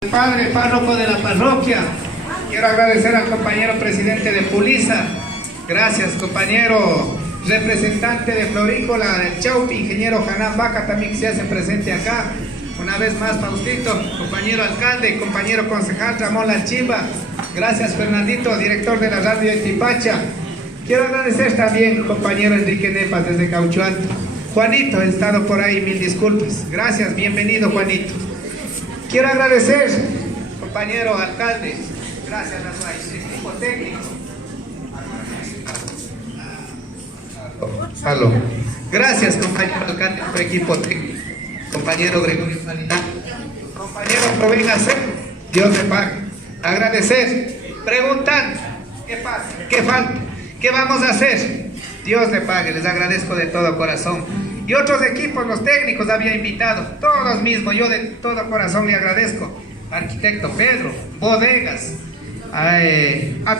El padre párroco de la parroquia. Quiero agradecer al compañero presidente de Pulisa. Gracias, compañero representante de Florícola, del Chaupi, ingeniero Hanan Vaca, también que se hace presente acá. Una vez más, Faustito, compañero alcalde, compañero concejal Ramón La Chimba. Gracias, Fernandito, director de la radio de Tipacha. Quiero agradecer también, compañero Enrique Nepas, desde Caucho Alto. Juanito, he estado por ahí, mil disculpas. Gracias, bienvenido, Juanito. Quiero agradecer, compañero alcalde, gracias a su equipo técnico. Aló. Gracias, compañero alcalde, por equipo técnico. Compañero Gregorio Salina, compañero Provenga C, Dios le pague. Agradecer, preguntar, ¿qué pasa? ¿Qué falta? ¿Qué vamos a hacer? Dios le pague, les agradezco de todo corazón. Y otros equipos, los técnicos había invitado, todos mismos, yo de todo corazón le agradezco. Arquitecto Pedro, bodegas, a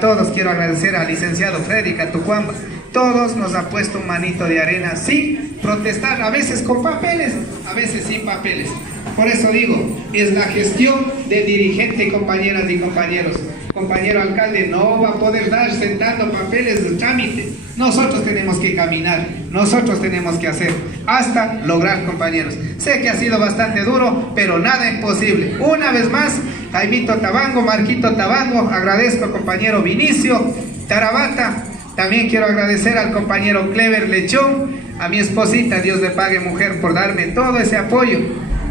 todos quiero agradecer al licenciado Freddy Catucuamba. Todos nos ha puesto un manito de arena sin protestar, a veces con papeles, a veces sin papeles. Por eso digo, es la gestión del dirigente, compañeras y compañeros. Compañero alcalde no va a poder dar sentando papeles de trámite. Nosotros tenemos que caminar, nosotros tenemos que hacer hasta lograr, compañeros. Sé que ha sido bastante duro, pero nada imposible. Una vez más, Jaimito Tabango, Marquito Tabango, agradezco, compañero Vinicio Tarabata. También quiero agradecer al compañero Clever Lechón, a mi esposita, Dios le pague, mujer, por darme todo ese apoyo.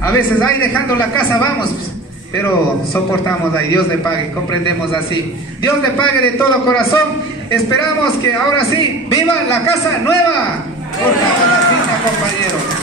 A veces ahí dejando la casa vamos, pero soportamos ahí, Dios le pague, comprendemos así. Dios le pague de todo corazón. Esperamos que ahora sí, ¡viva la casa nueva! Cortamos la cinta, compañeros.